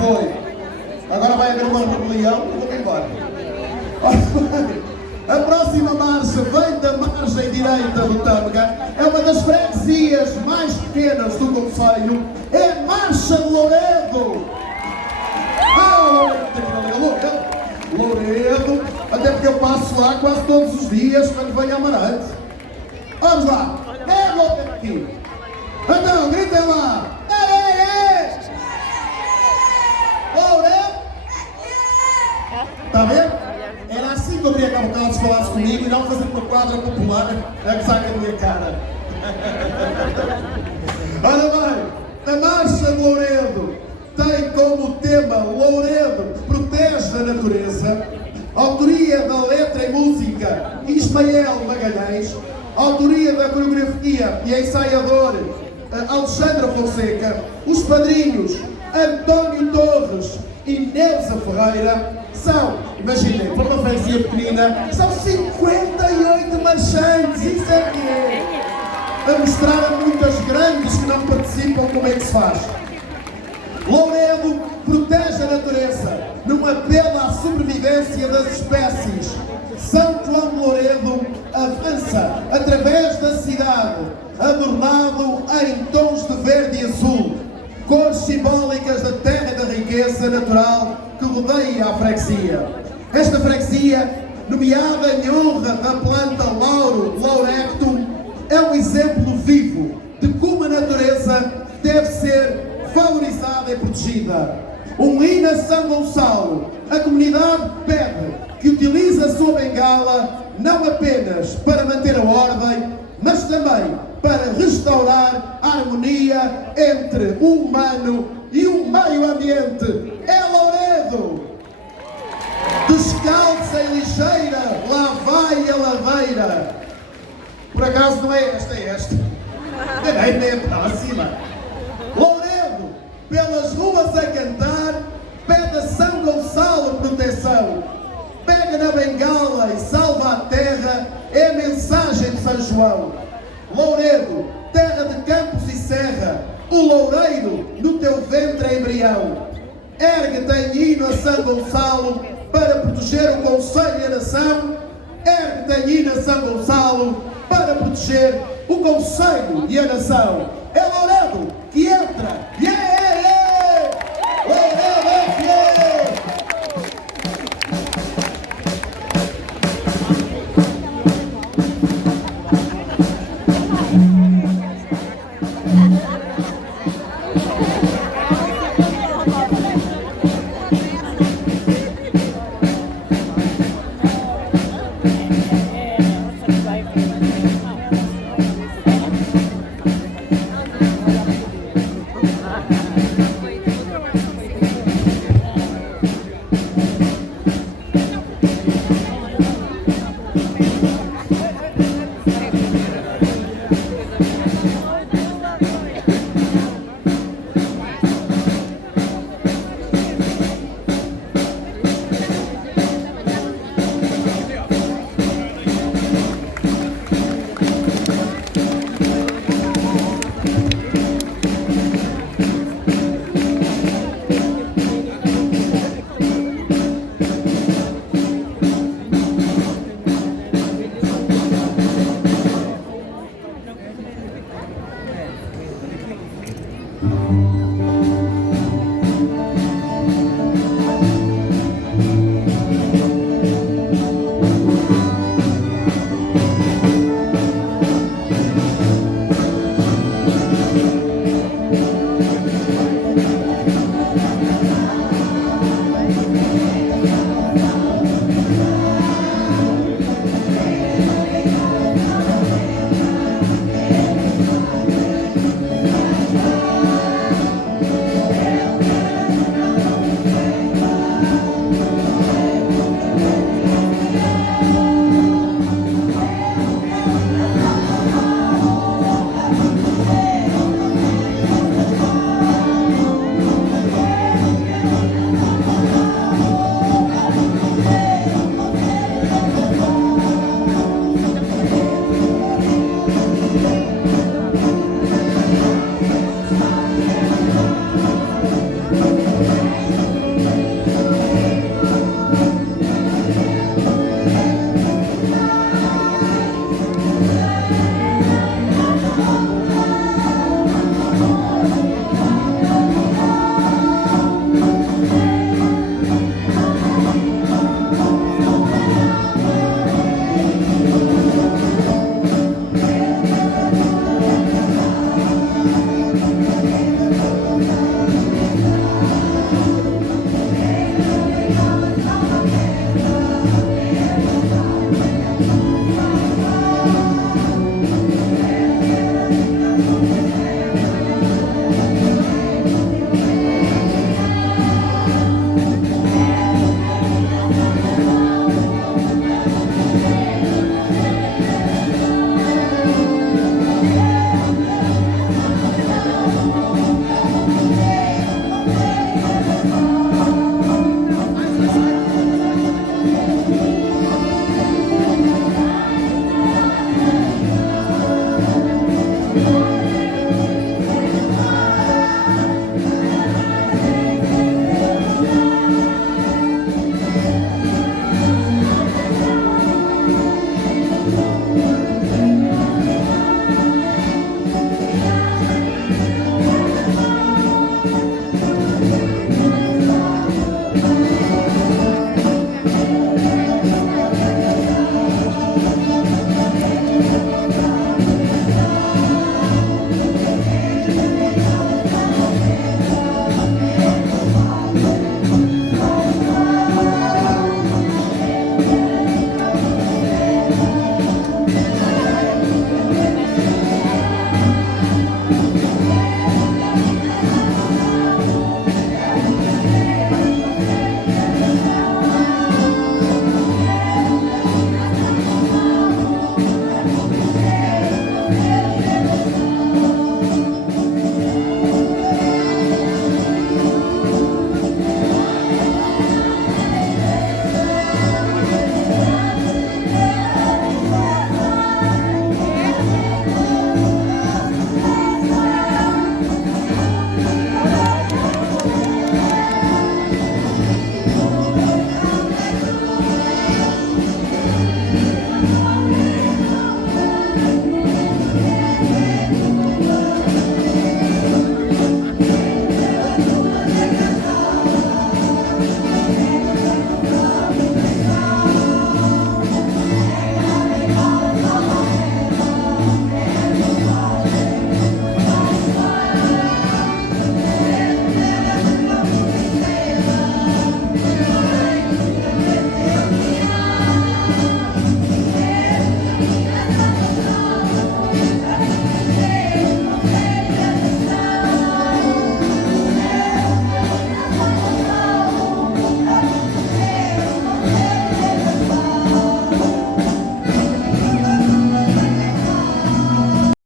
foi. Agora vai haver uma rebelião e vou-me embora. A próxima marcha vem da margem direita do Tâmega. É uma das freguesias mais pequenas do concelho. É a Marcha de Louredo. Louredo, até porque eu passo lá quase todos os dias quando venho a Amarante. Vamos lá. É Louredo aqui. Então, gritem lá. Louredo. Está a ver? Era assim que eu queria que a bocado se falasse comigo e não fazer uma quadra popular a gozar com a minha cara. Ora bem, a Marcha de Louredo tem como tema Louredo Protege a Natureza, autoria da letra e música Ismael Magalhães, autoria da coreografia e ensaiador Alexandra Fonseca, os padrinhos António Torres e Neuza Ferreira. São, imaginem, para uma freguesia pequenina, são 58 marchantes, isso é que é. A mostrar a muitas grandes que não participam como é que se faz. Louredo protege a natureza, num apelo à sobrevivência das espécies. São João de Louredo avança através da cidade, adornado em tons de verde e azul, cores simbólicas da terra da riqueza natural que rodeia a freguesia. Esta freguesia, nomeada em honra da planta Lauro Laurectum, é um exemplo vivo de como a natureza deve ser valorizada e protegida. Um hino a São Gonçalo, a comunidade pede que utilize a sua bengala não apenas para manter a ordem, mas também para restaurar a harmonia entre o humano e o meio ambiente. É Louredo! Descalça e ligeira, lá vai a ladeira. Por acaso não é esta, é esta. Nem é a próxima. Louredo, pelas ruas a cantar, pede a São Gonçalo proteção. Pega na bengala e salva a terra, é a mensagem de São João. Louredo, terra de campos e serra, o loureiro no teu ventre é embrião. Ergue-te em hino a São Gonçalo para proteger o concelho e a nação. Ergue-te em hino a São Gonçalo para proteger o concelho e a nação. É Louredo que entra